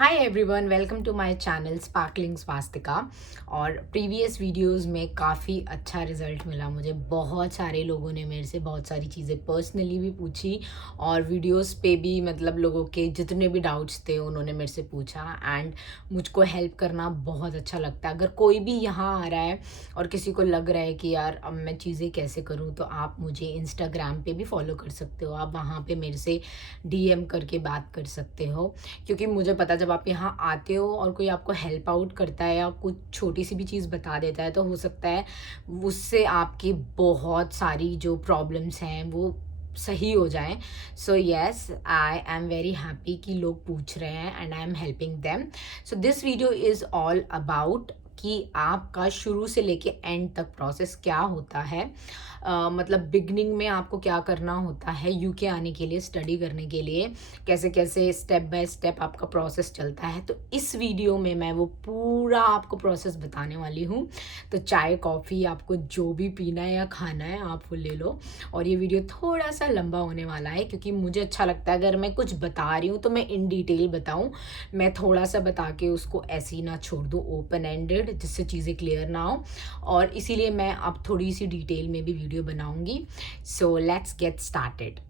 Hi everyone, welcome to my channel sparkling Swastika. और previous videos में काफ़ी अच्छा रिजल्ट मिला मुझे। बहुत सारे लोगों ने मेरे से बहुत सारी चीज़ें पर्सनली भी पूछी और वीडियोस पे भी मतलब लोगों के जितने भी डाउट्स थे उन्होंने मेरे से पूछा। एंड मुझको हेल्प करना बहुत अच्छा लगता है। अगर कोई भी यहाँ आ रहा है और किसी को लग रहा है कि यार अब मैं चीज़ें कैसे करूँ, तो आप मुझे इंस्टाग्राम पे भी फॉलो कर सकते हो। आप वहाँ पे मेरे से डीएम करके बात कर सकते हो, क्योंकि मुझे पता जब आप यहाँ आते हो और कोई आपको हेल्प आउट करता है या कुछ छोटी सी भी चीज़ बता देता है, तो हो सकता है उससे आपकी बहुत सारी जो प्रॉब्लम्स हैं वो सही हो जाए। So yes, I am very happy कि लोग पूछ रहे हैं and I am helping them. So this video is all about कि आपका शुरू से लेके एंड तक प्रोसेस क्या होता है। मतलब बिगनिंग में आपको क्या करना होता है यूके आने के लिए, स्टडी करने के लिए, कैसे कैसे स्टेप बाय स्टेप आपका प्रोसेस चलता है। तो इस वीडियो में मैं वो पूरा आपको प्रोसेस बताने वाली हूँ। तो चाय कॉफ़ी आपको जो भी पीना है या खाना है आप वो ले लो। और ये वीडियो थोड़ा सा लंबा होने वाला है, क्योंकि मुझे अच्छा लगता है अगर मैं कुछ बता रही हूँ तो मैं इन डिटेल बताऊँ। मैं थोड़ा सा बता के उसको ऐसे ही ना छोड़ दूँ ओपन एंडेड, जिससे चीज़ें क्लियर ना हो। और इसीलिए मैं अब थोड़ी सी डिटेल में भी वीडियो बनाऊँगी। So let's get started.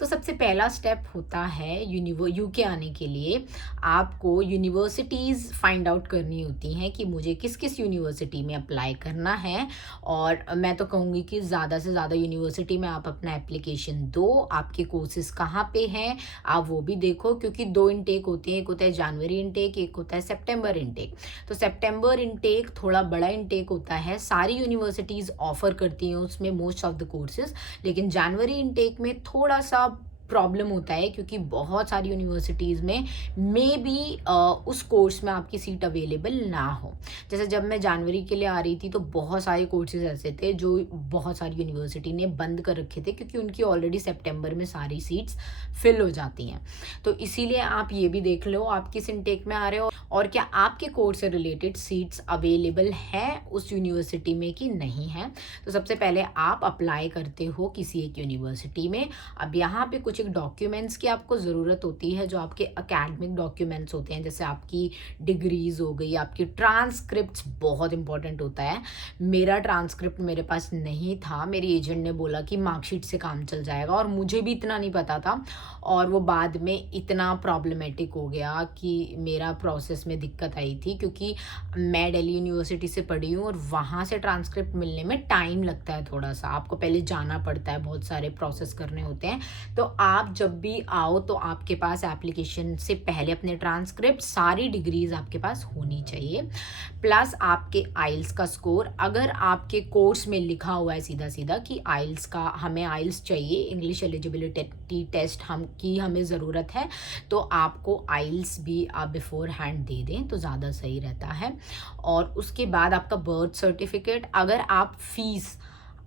तो सबसे पहला स्टेप होता है यूके आने के लिए आपको यूनिवर्सिटीज़ फाइंड आउट करनी होती हैं कि मुझे किस किस यूनिवर्सिटी में अप्लाई करना है। और मैं तो कहूँगी कि ज़्यादा से ज़्यादा यूनिवर्सिटी में आप अपना एप्लीकेशन दो। आपके कोर्सेज़ कहाँ पे हैं आप वो भी देखो, क्योंकि दो इनटेक होते हैं, एक होता है जनवरी इनटेक, एक होता है सितंबर इनटेक। तो सितंबर इनटेक थोड़ा बड़ा इनटेक होता है, सारी यूनिवर्सिटीज़ ऑफर करती हैं उसमें मोस्ट ऑफ द कोर्सेज़। लेकिन जनवरी इनटेक में थोड़ा सा प्रॉब्लम होता है, क्योंकि बहुत सारी यूनिवर्सिटीज़ में मे बी उस कोर्स में आपकी सीट अवेलेबल ना हो। जैसे जब मैं जनवरी के लिए आ रही थी तो बहुत सारे कोर्सेज ऐसे थे जो बहुत सारी यूनिवर्सिटी ने बंद कर रखे थे, क्योंकि उनकी ऑलरेडी सितंबर में सारी सीट्स फिल हो जाती हैं। तो इसीलिए आप ये भी देख लो आप किस इनटेक में आ रहे हो और क्या आपके कोर्स से रिलेटेड सीट्स अवेलेबल हैं उस यूनिवर्सिटी में कि नहीं है। तो सबसे पहले आप अप्लाई करते हो किसी एक यूनिवर्सिटी में। अब यहाँ पे कुछ एक डॉक्यूमेंट्स की आपको ज़रूरत होती है, जो आपके एकेडमिक डॉक्यूमेंट्स होते हैं, जैसे आपकी डिग्रीज हो गई, आपकी ट्रांसक्रिप्ट्स बहुत इंपॉर्टेंट होता है। मेरा ट्रांसक्रिप्ट मेरे पास नहीं था, मेरी एजेंट ने बोला कि मार्कशीट से काम चल जाएगा, और मुझे भी इतना नहीं पता था। और वो बाद में इतना प्रॉब्लमेटिक हो गया कि मेरा प्रोसेस में दिक्कत आई थी, क्योंकि मैं दिल्ली यूनिवर्सिटी से पढ़ी हूँ और वहाँ से ट्रांसक्रिप्ट मिलने में टाइम लगता है थोड़ा सा, आपको पहले जाना पड़ता है, बहुत सारे प्रोसेस करने होते हैं। तो आप जब भी आओ तो आपके पास एप्लीकेशन से पहले अपने ट्रांसक्रिप्ट, सारी डिग्रीज आपके पास होनी चाहिए, प्लस आपके आइल्स का स्कोर। अगर आपके कोर्स में लिखा हुआ है सीधा सीधा कि आइल्स का हमें आइल्स चाहिए, इंग्लिश एलिजिबिलिटी टेस्ट की हमें ज़रूरत है, तो आपको आइल्स भी आप बिफोर हैंड दे दें तो ज़्यादा सही रहता है। और उसके बाद आपका बर्थ सर्टिफिकेट, अगर आप फीस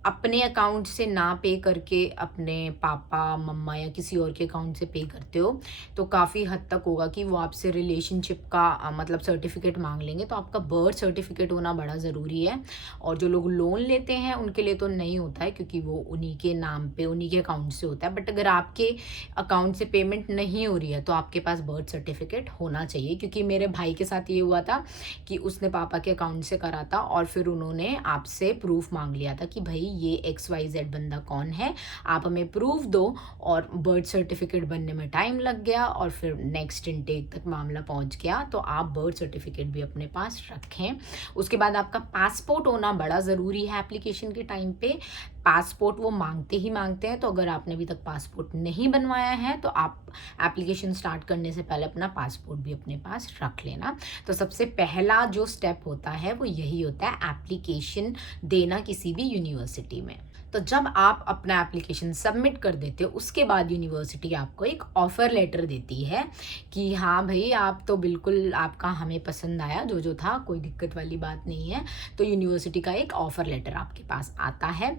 अपने अकाउंट से ना पे करके अपने पापा मम्मा या किसी और के अकाउंट से पे करते हो, तो काफ़ी हद तक होगा कि वो आपसे रिलेशनशिप का मतलब सर्टिफिकेट मांग लेंगे। तो आपका बर्थ सर्टिफिकेट होना बड़ा ज़रूरी है। और जो लोग लोन लेते हैं उनके लिए तो नहीं होता है, क्योंकि वो उन्हीं के नाम पे उन्हीं के अकाउंट से होता है। बट अगर आपके अकाउंट से पेमेंट नहीं हो रही है तो आपके पास बर्थ सर्टिफिकेट होना चाहिए, क्योंकि मेरे भाई के साथ ये हुआ था कि उसने पापा के अकाउंट से करा था और फिर उन्होंने आपसे प्रूफ मांग लिया था कि भाई ये XYZ बंदा कौन है, आप हमें प्रूफ दो। और बर्थ सर्टिफिकेट बनने में टाइम लग गया और फिर नेक्स्ट इनटेक तक मामला पहुंच गया। तो आप बर्थ सर्टिफिकेट भी अपने पास रखें। उसके बाद आपका पासपोर्ट होना बड़ा ज़रूरी है एप्लीकेशन के टाइम पे। पासपोर्ट वो मांगते ही मांगते हैं, तो अगर आपने अभी तक पासपोर्ट नहीं बनवाया है तो आप एप्लीकेशन स्टार्ट करने से पहले अपना पासपोर्ट भी अपने पास रख लेना। तो सबसे पहला जो स्टेप होता है वो यही होता है, एप्लीकेशन देना किसी भी यूनिवर्सिटी में। तो जब आप अपना एप्लीकेशन सबमिट कर देते हो उसके बाद यूनिवर्सिटी आपको एक ऑफ़र लेटर देती है कि हाँ भाई आप तो बिल्कुल, आपका हमें पसंद आया, जो जो था, कोई दिक्कत वाली बात नहीं है। तो यूनिवर्सिटी का एक ऑफ़र लेटर आपके पास आता है।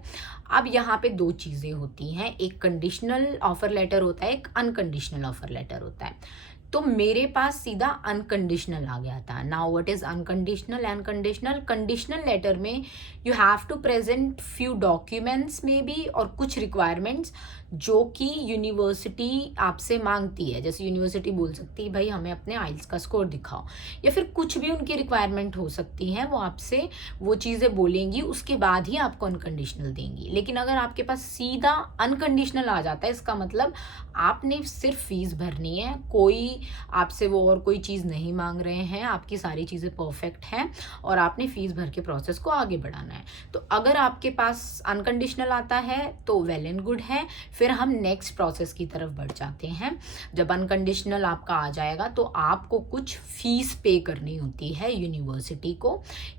अब यहाँ पे दो चीज़ें होती हैं, एक कंडीशनल ऑफ़र लेटर होता है, एक अनकंडीशनल ऑफ़र लेटर होता है। तो मेरे पास सीधा अनकंडीशनल आ गया था। Now what is unconditional? Unconditional conditional letter में you have to present few documents में भी और कुछ रिक्वायरमेंट्स जो कि यूनिवर्सिटी आपसे मांगती है। जैसे यूनिवर्सिटी बोल सकती है भाई हमें अपने आइल्स का स्कोर दिखाओ, या फिर कुछ भी उनकी रिक्वायरमेंट हो सकती है, वो आपसे वो चीज़ें बोलेंगी, उसके बाद ही आपको अनकंडीशनल देंगी। लेकिन अगर आपके पास सीधा अनकंडीशनल आ जाता है, इसका मतलब आपने सिर्फ फीस भरनी है, कोई आपसे वो और कोई चीज़ नहीं मांग रहे हैं, आपकी सारी चीज़ें परफेक्ट हैं और आपने फीस भर के प्रोसेस को आगे बढ़ाना है। तो अगर आपके पास अनकंडीशनल आता है तो वेल एंड गुड है, फिर हम नेक्स्ट प्रोसेस की तरफ बढ़ जाते हैं। जब अनकंडीशनल आपका आ जाएगा तो आपको कुछ फीस पे करनी होती है यूनिवर्सिटी को,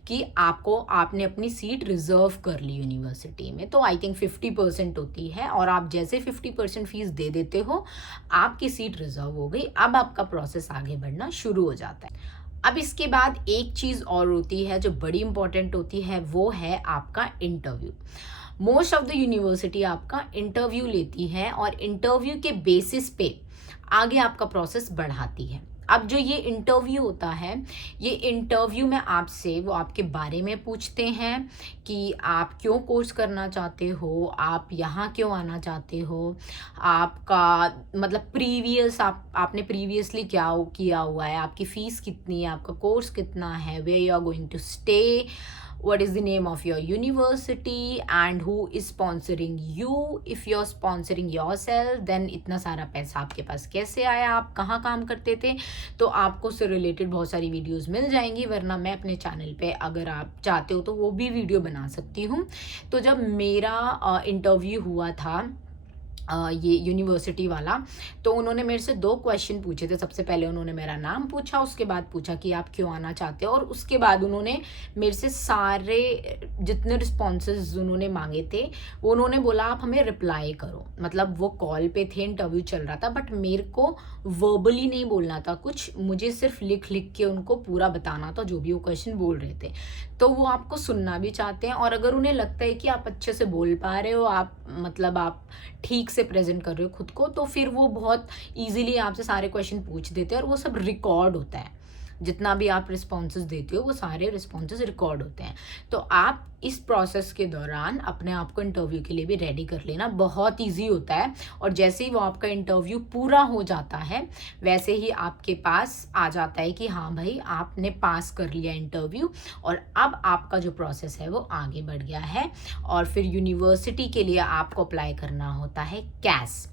कि आपने अपनी सीट रिजर्व कर ली यूनिवर्सिटी में। तो आई थिंक 50% होती है, और आप जैसे 50% फीस दे देते हो आपकी सीट रिजर्व हो गई। अब आपका प्रोसेस आगे बढ़ना शुरू हो जाता है। अब इसके बाद एक चीज़ और होती है जो बड़ी इंपॉर्टेंट होती है, वो है आपका interview. Most of the university आपका इंटरव्यू लेती है और इंटरव्यू के बेसिस पे आगे आपका प्रोसेस बढ़ाती है। अब जो ये इंटरव्यू होता है, ये इंटरव्यू में आपसे वो आपके बारे में पूछते हैं कि आप क्यों कोर्स करना चाहते हो, आप यहाँ क्यों आना चाहते हो, आपका मतलब आपने प्रीवियसली क्या किया हुआ है, आपकी फ़ीस कितनी है, आपका कोर्स कितना है, where you are going to stay, what is the name of your university and who is sponsoring you, if you're sponsoring yourself then इतना सारा पैसा आपके पास कैसे आया, आप कहाँ काम करते थे। तो आपको उससे रिलेटेड बहुत सारी वीडियोस मिल जाएंगी, वरना मैं अपने चैनल पे अगर आप चाहते हो तो वो भी वीडियो बना सकती हूँ। तो जब मेरा इंटरव्यू हुआ था ये यूनिवर्सिटी वाला, तो उन्होंने मेरे से 2 क्वेश्चन पूछे थे। सबसे पहले उन्होंने मेरा नाम पूछा, उसके बाद पूछा कि आप क्यों आना चाहते हो, और उसके बाद उन्होंने मेरे से सारे जितने रिस्पॉन्सेज उन्होंने मांगे थे वो उन्होंने बोला आप हमें रिप्लाई करो। मतलब वो कॉल पे थे, इंटरव्यू चल रहा था, बट मेरे को वर्बली नहीं बोलना था कुछ, मुझे सिर्फ लिख लिख के उनको पूरा बताना था जो भी वो क्वेश्चन बोल रहे थे। तो वो आपको सुनना भी चाहते हैं, और अगर उन्हें लगता है कि आप अच्छे से बोल पा रहे हो, आप आप ठीक से प्रेजेंट कर रहे हो खुद को, तो फिर वो बहुत इजीली आपसे सारे क्वेश्चन पूछ देते हैं, और वो सब रिकॉर्ड होता है। जितना भी आप रिस्पॉन्सेज देते हो वो सारे रिस्पॉन्सेज रिकॉर्ड होते हैं। तो आप इस प्रोसेस के दौरान अपने आप को इंटरव्यू के लिए भी रेडी कर लेना, बहुत इजी होता है। और जैसे ही वो आपका इंटरव्यू पूरा हो जाता है, वैसे ही आपके पास आ जाता है कि हाँ भाई आपने पास कर लिया इंटरव्यू, और अब आपका जो प्रोसेस है वो आगे बढ़ गया है। और फिर यूनिवर्सिटी के लिए आपको अप्लाई करना होता है CAS.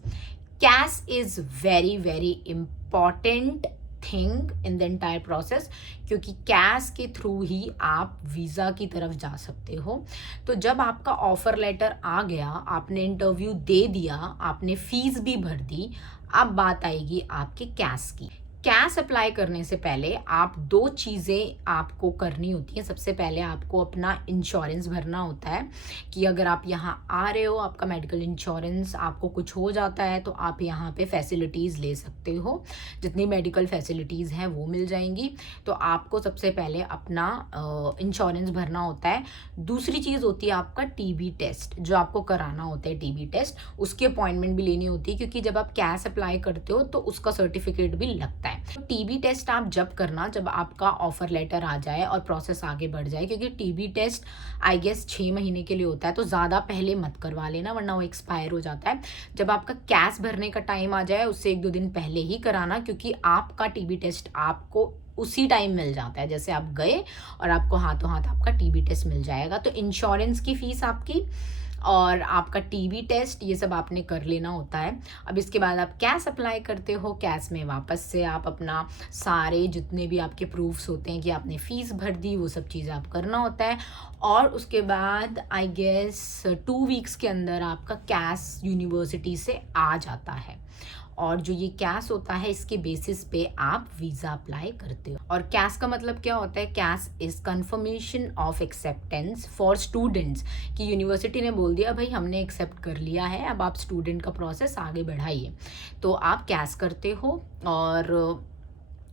CAS is very very important thing in the entire process, क्योंकि कैश के थ्रू ही आप वीज़ा की तरफ जा सकते हो। तो जब आपका ऑफर लेटर आ गया, आपने इंटरव्यू दे दिया, आपने फीस भी भर दी, अब बात आएगी आपके कैश की। कैश अप्लाई करने से पहले आप 2 चीज़ें आपको करनी होती हैं। सबसे पहले आपको अपना इंश्योरेंस भरना होता है, कि अगर आप यहाँ आ रहे हो, आपका मेडिकल इंश्योरेंस, आपको कुछ हो जाता है तो आप यहाँ पे फैसिलिटीज़ ले सकते हो, जितनी मेडिकल फैसिलिटीज़ हैं वो मिल जाएंगी। तो आपको सबसे पहले अपना इंश्योरेंस भरना होता है। दूसरी चीज़ होती है आपका टीबी टेस्ट, जो आपको कराना होता है टीबी टेस्ट, उसकी अपॉइंटमेंट भी लेनी होती है, क्योंकि जब आप कैश अप्लाई करते हो तो उसका सर्टिफिकेट भी लगता है। तो टीबी टेस्ट आप जब करना, जब आपका ऑफर लेटर आ जाए और प्रोसेस आगे बढ़ जाए, क्योंकि टीबी टेस्ट आई गेस 6 महीने के लिए होता है, तो ज़्यादा पहले मत करवा लेना, वरना वो एक्सपायर हो जाता है। जब आपका कैश भरने का टाइम आ जाए उससे 1-2 दिन पहले ही कराना, क्योंकि आपका टीबी टेस्ट आपको उसी टाइम मिल जाता है, जैसे आप गए और आपको हाथों हाथ आपका टीबी टेस्ट मिल जाएगा। तो इंश्योरेंस की फ़ीस आपकी और आपका टीबी टेस्ट, ये सब आपने कर लेना होता है। अब इसके बाद आप कैश अप्लाई करते हो। कैश में वापस से आप अपना सारे जितने भी आपके प्रूफ्स होते हैं कि आपने फ़ीस भर दी, वो सब चीज़ें आप करना होता है। और उसके बाद आई गेस 2 वीक्स के अंदर आपका कैश यूनिवर्सिटी से आ जाता है। और जो ये कैश होता है, इसके बेसिस पे आप वीज़ा अप्लाई करते हो। और कैश का मतलब क्या होता है? Cash is confirmation of acceptance for students, कि यूनिवर्सिटी ने बोल दिया भाई हमने एक्सेप्ट कर लिया है, अब आप स्टूडेंट का प्रोसेस आगे बढ़ाइए। तो आप कैश करते हो, और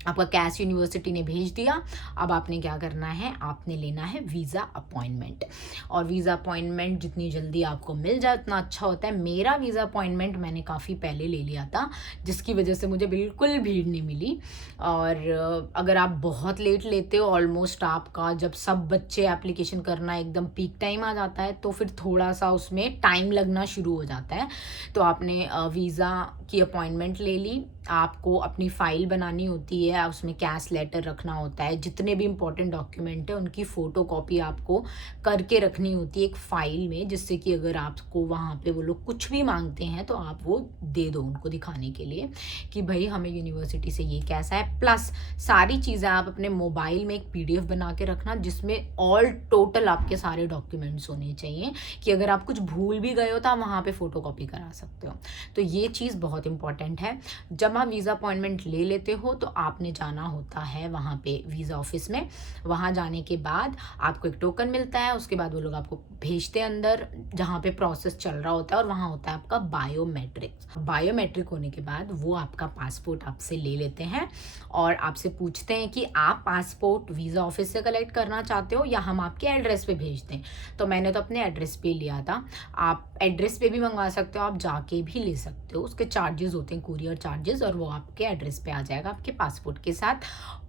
आपका कैश यूनिवर्सिटी ने भेज दिया। अब आपने क्या करना है, आपने लेना है वीज़ा अपॉइंटमेंट। और वीज़ा अपॉइंटमेंट जितनी जल्दी आपको मिल जाए उतना अच्छा होता है। मेरा वीज़ा अपॉइंटमेंट मैंने काफ़ी पहले ले लिया था, जिसकी वजह से मुझे बिल्कुल भीड़ नहीं मिली। और अगर आप बहुत लेट लेते हो, ऑलमोस्ट आपका जब सब बच्चे एप्लीकेशन करना एकदम पीक टाइम आ जाता है, तो फिर थोड़ा सा उसमें टाइम लगना शुरू हो जाता है। तो आपने वीज़ा की अपॉइंटमेंट ले ली। आपको अपनी फ़ाइल बनानी होती है, उसमें कैश लेटर रखना होता है, जितने भी इंपॉर्टेंट डॉक्यूमेंट है उनकी फ़ोटोकॉपी आपको करके रखनी होती है एक फ़ाइल में, जिससे कि अगर आपको वहाँ पे वो लोग कुछ भी मांगते हैं तो आप वो दे दो उनको दिखाने के लिए कि भाई हमें यूनिवर्सिटी से ये कैसा है। प्लस सारी चीज़ें आप अपने मोबाइल में एक PDF बना के रखना, जिसमें ऑल टोटल आपके सारे डॉक्यूमेंट्स होने चाहिए, कि अगर आप कुछ भूल भी गए हो तो आप वहाँ पे फ़ोटोकॉपी करा सकते हो। तो ये चीज़ बहुत इंपॉर्टेंट है। जब आप वीज़ा अपॉइंटमेंट ले लेते हो तो आपने जाना होता है वहाँ पे वीज़ा ऑफिस में। वहाँ जाने के बाद आपको एक टोकन मिलता है, उसके बाद वो लोग आपको भेजते हैं अंदर जहाँ पे प्रोसेस चल रहा होता है, और वहाँ होता है आपका बायोमेट्रिक। बायोमेट्रिक होने के बाद वो आपका पासपोर्ट आपसे ले लेते हैं और आपसे पूछते हैं कि आप पासपोर्ट वीज़ा ऑफिस से कलेक्ट करना चाहते हो या हम आपके एड्रेस पे भेज दें। तो मैंने तो अपने एड्रेस पे लिया था। आप एड्रेस पे भी मंगवा सकते हो, आप जाके भी ले सकते हो। उसके चार्जेस होते हैं, कुरियर चार्जेस, और वो आपके एड्रेस पे आ जाएगा आपके पासपोर्ट के साथ।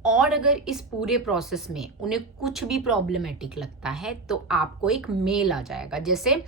और अगर इस पूरे प्रोसेस में उन्हें कुछ भी प्रॉब्लमेटिक लगता है तो आपको एक मेल आ जाएगा। जैसे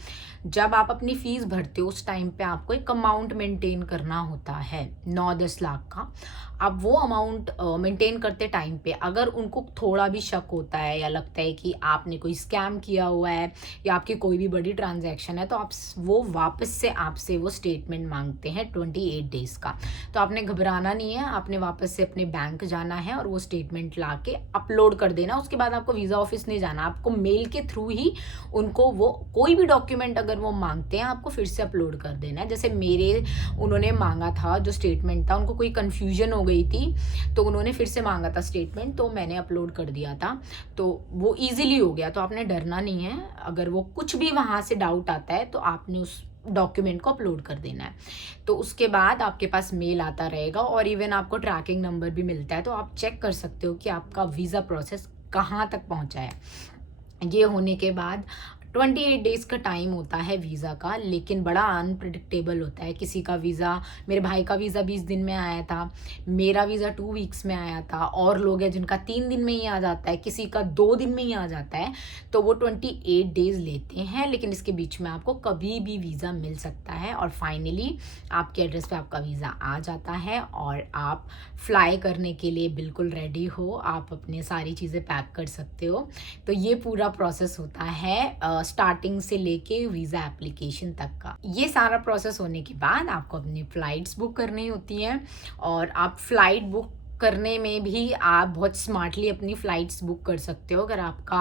जब आप अपनी फ़ीस भरते हो उस टाइम पे आपको एक अमाउंट मेंटेन करना होता है 9-10 लाख का। अब वो अमाउंट मेंटेन करते टाइम पे अगर उनको थोड़ा भी शक होता है या लगता है कि आपने कोई स्कैम किया हुआ है या आपकी कोई भी बड़ी ट्रांजैक्शन है, तो आप वो वापस से आपसे वो स्टेटमेंट मांगते हैं 28 डेज़ का। तो आपने घबराना नहीं है, आपने वापस से अपने बैंक जाना है और वो स्टेटमेंट ला के अपलोड कर देना। उसके बाद आपको वीज़ा ऑफिस नहीं जाना, आपको मेल के थ्रू ही उनको वो कोई भी डॉक्यूमेंट अगर वो मांगते हैं आपको फिर से अपलोड कर देना है। जैसे मेरे उन्होंने मांगा था जो स्टेटमेंट था, उनको कोई कन्फ्यूजन हो गई थी तो उन्होंने फिर से मांगा था स्टेटमेंट, तो मैंने अपलोड कर दिया था, तो वो ईजिली हो गया। तो आपने डरना नहीं है, अगर वो कुछ भी वहाँ से डाउट आता है तो आपने उस डॉक्यूमेंट को अपलोड कर देना है। तो उसके बाद आपके पास मेल आता रहेगा और इवन आपको ट्रैकिंग नंबर भी मिलता है, तो आप चेक कर सकते हो कि आपका वीज़ा प्रोसेस कहाँ तक पहुँचा है। ये होने के बाद 28 डेज़ का टाइम होता है वीज़ा का, लेकिन बड़ा अनप्रिडिक्टेबल होता है। किसी का वीज़ा, मेरे भाई का वीज़ा 20 दिन में आया था, मेरा वीज़ा 2 वीक्स में आया था, और लोग हैं जिनका 3 दिन में ही आ जाता है, किसी का 2 दिन में ही आ जाता है। तो वो 28 डेज़ लेते हैं, लेकिन इसके बीच में आपको कभी भी वीज़ा मिल सकता है और फाइनली आपके एड्रेस पे आपका वीज़ा आ जाता है और आप फ्लाई करने के लिए बिल्कुल रेडी हो। आप अपनी सारी चीज़ें पैक कर सकते हो। तो ये पूरा प्रोसेस होता है स्टार्टिंग से लेके वीज़ा एप्लीकेशन तक का। ये सारा प्रोसेस होने के बाद आपको अपनी फ़्लाइट्स बुक करनी होती हैं, और आप फ़्लाइट बुक करने में भी आप बहुत स्मार्टली अपनी फ़्लाइट्स बुक कर सकते हो। अगर आपका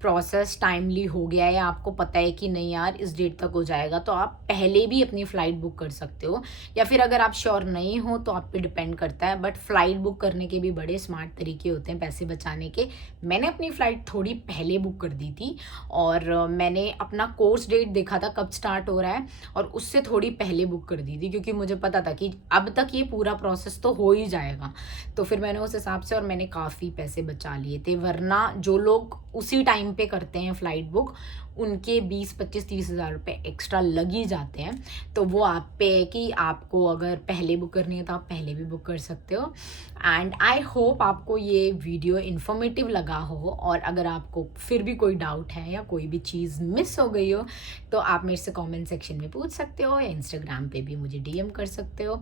प्रोसेस टाइमली हो गया है, आपको पता है कि नहीं यार इस डेट तक हो जाएगा, तो आप पहले भी अपनी फ़्लाइट बुक कर सकते हो। या फिर अगर आप श्योर नहीं हो तो आप पे डिपेंड करता है, बट फ़्लाइट बुक करने के भी बड़े स्मार्ट तरीके होते हैं पैसे बचाने के। मैंने अपनी फ़्लाइट थोड़ी पहले बुक कर दी थी, और मैंने अपना कोर्स डेट देखा था कब स्टार्ट हो रहा है, और उससे थोड़ी पहले बुक कर दी थी, क्योंकि मुझे पता था कि अब तक ये पूरा प्रोसेस तो हो ही जाएगा। तो फिर मैंने उस हिसाब से, और मैंने काफ़ी पैसे बचा लिए थे। वरना जो लोग उसी टाइम पे करते हैं फ़्लाइट बुक, उनके 20, 25, 30 हज़ार रुपये एक्स्ट्रा लग ही जाते हैं। तो वो आप पे है कि आपको अगर पहले बुक करनी है तो आप पहले भी बुक कर सकते हो। एंड आई होप आपको ये वीडियो इन्फॉर्मेटिव लगा हो, और अगर आपको फिर भी कोई डाउट है या कोई भी चीज़ मिस हो गई हो तो आप मेरे से कमेंट सेक्शन में पूछ सकते हो, या इंस्टाग्राम पे भी मुझे DM कर सकते हो।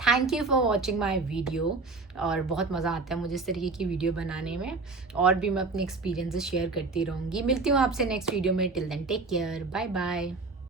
Thank you for watching my video, और बहुत मज़ा आता है मुझे इस तरीके की वीडियो बनाने में, और भी मैं अपनी एक्सपीरियंसेस शेयर करती रहूँगी। मिलती हूँ आपसे नेक्स्ट वीडियो में। Till then take care, bye bye.